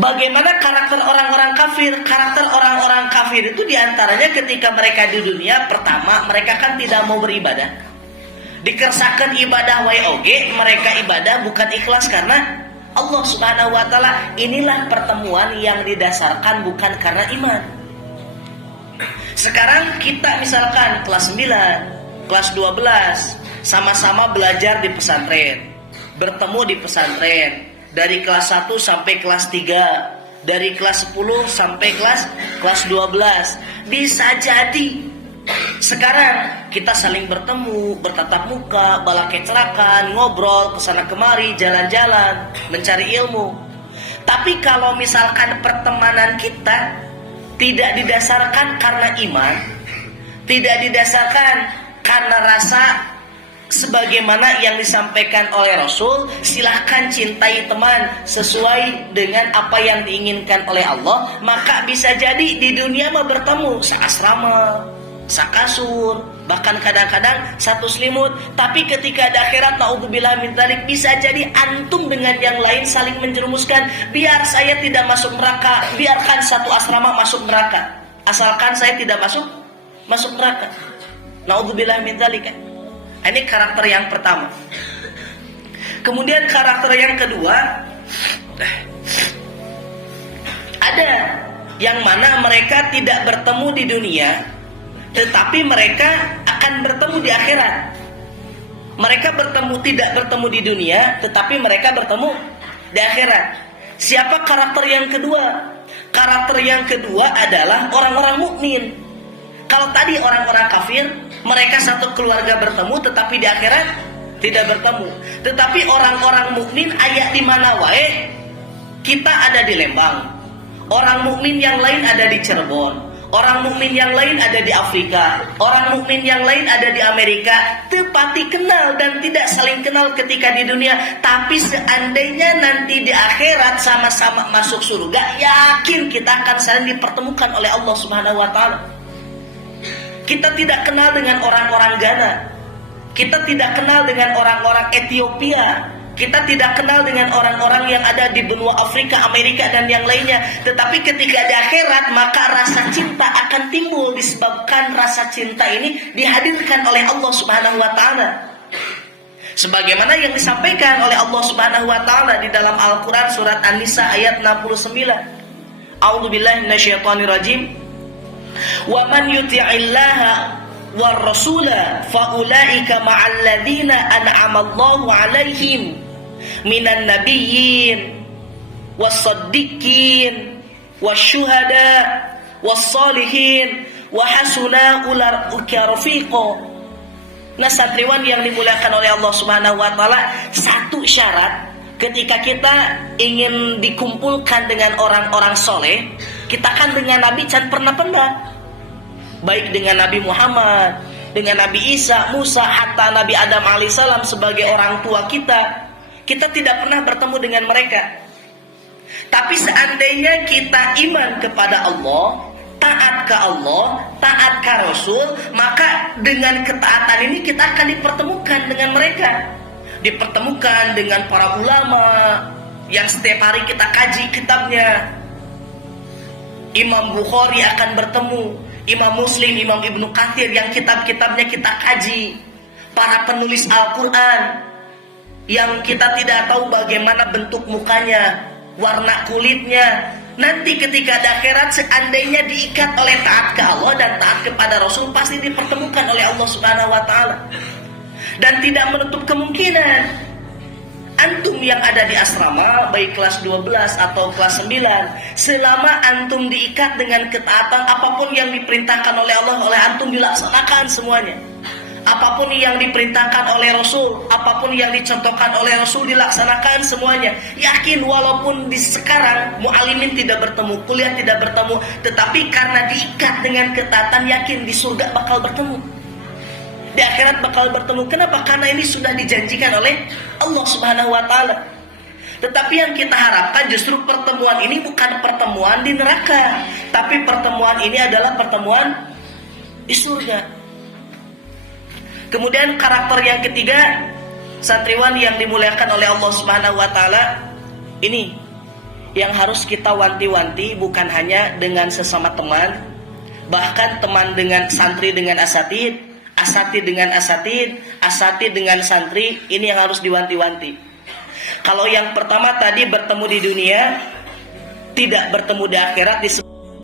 Bagaimana karakter orang-orang kafir? Karakter orang-orang kafir itu diantaranya ketika mereka di dunia, pertama mereka kan tidak mau beribadah. Dikersakan ibadah wae oge, mereka ibadah bukan ikhlas karena Allah Subhanahu wa taala. Inilah pertemuan yang didasarkan bukan karena iman. Sekarang kita misalkan kelas 9, kelas 12, sama-sama belajar di pesantren, bertemu di pesantren dari kelas 1 sampai kelas 3, dari kelas 10 sampai kelas 12. Bisa jadi sekarang kita saling bertemu, bertatap muka, balakecerakan, ngobrol kesana kemari, jalan-jalan, mencari ilmu. Tapi kalau misalkan pertemanan kita tidak didasarkan karena iman, tidak didasarkan karena rasa sebagaimana yang disampaikan oleh Rasul, silahkan cintai teman sesuai dengan apa yang diinginkan oleh Allah, maka bisa jadi di dunia mah bertemu seasrama, sakasur, bahkan kadang-kadang satu selimut. Tapi ketika ada akhirat, naudzubillah min dzalik, bisa jadi antum dengan yang lain saling menjerumuskan. Biar saya tidak masuk neraka, biarkan satu asrama masuk neraka, asalkan saya tidak masuk neraka. Naudzubillah min dzalik. Ini karakter yang pertama. Kemudian karakter yang kedua, ada yang mana mereka tidak bertemu di dunia, tetapi mereka akan bertemu di akhirat. Mereka tidak bertemu di dunia, tetapi mereka bertemu di akhirat. Siapa karakter yang kedua? Karakter yang kedua adalah orang-orang mukmin. Kalau tadi orang-orang kafir, mereka satu keluarga bertemu, tetapi di akhirat tidak bertemu. Tetapi orang-orang mukmin ayat di mana wae, kita ada di Lembang, orang mukmin yang lain ada di Cirebon, orang mukmin yang lain ada di Afrika, orang mukmin yang lain ada di Amerika. Tepati kenal dan tidak saling kenal ketika di dunia. Tapi seandainya nanti di akhirat sama-sama masuk surga, yakin kita akan saling dipertemukan oleh Allah Subhanahu wa taala. Kita tidak kenal dengan orang-orang Ghana, kita tidak kenal dengan orang-orang Ethiopia, kita tidak kenal dengan orang-orang yang ada di benua Afrika, Amerika dan yang lainnya. Tetapi ketika di akhirat, maka rasa cinta akan timbul disebabkan rasa cinta ini dihadirkan oleh Allah Subhanahu wa taala. Sebagaimana yang disampaikan oleh Allah Subhanahu wa taala di dalam Al-Qur'an surat An-Nisa ayat 69. A'udzubillahi minasyaitonirrajim. Wa man yuti'illaha war rasula fa ulaika ma'al ladzina an'ama Allahu 'alaihim minan nabiyyin was-siddiqin wasyuhada was-salihin wa hasuna ulaika rafiqa. Nah, santriwan yang dimuliakan oleh Allah Subhanahu wa taala, satu syarat ketika kita ingin dikumpulkan dengan orang-orang soleh, kita kan dengan Nabi can pernah. Baik dengan Nabi Muhammad, dengan Nabi Isa, Musa, hatta Nabi Adam alaihissalam sebagai orang tua kita, kita tidak pernah bertemu dengan mereka. Tapi seandainya kita iman kepada Allah, taat ke Allah, taat ke Rasul, maka dengan ketaatan ini kita akan dipertemukan dengan mereka. Dipertemukan dengan para ulama yang setiap hari kita kaji kitabnya. Imam Bukhari akan bertemu, Imam Muslim, Imam Ibnu Katsir yang kitab-kitabnya kita kaji. Para penulis Al-Quran yang kita tidak tahu bagaimana bentuk mukanya, warna kulitnya. Nanti ketika ada akhirat, seandainya diikat oleh taat ke Allah dan taat kepada Rasul, pasti dipertemukan oleh Allah Subhanahu wa taala. Dan tidak menutup kemungkinan antum yang ada di asrama, baik kelas 12 atau kelas 9, selama antum diikat dengan ketaatan, apapun yang diperintahkan oleh Allah, oleh antum dilaksanakan semuanya. Apapun yang diperintahkan oleh Rasul, apapun yang dicontohkan oleh Rasul, dilaksanakan semuanya. Yakin walaupun di sekarang mu'alimin tidak bertemu, kuliah tidak bertemu, tetapi karena diikat dengan ketaatan, yakin di surga bakal bertemu, di akhirat bakal bertemu. Kenapa? Karena ini sudah dijanjikan oleh Allah Subhanahu wa taala. Tetapi yang kita harapkan justru pertemuan ini bukan pertemuan di neraka, tapi pertemuan ini adalah pertemuan di surga. Kemudian karakter yang ketiga, santriwan yang dimuliakan oleh Allah Subhanahu wa taala, ini yang harus kita wanti-wanti bukan hanya dengan sesama teman, bahkan teman dengan santri dengan asatid, asatid dengan asatid, asatid dengan santri, ini yang harus diwanti-wanti. Kalau yang pertama tadi bertemu di dunia, tidak bertemu di akhirat, disebut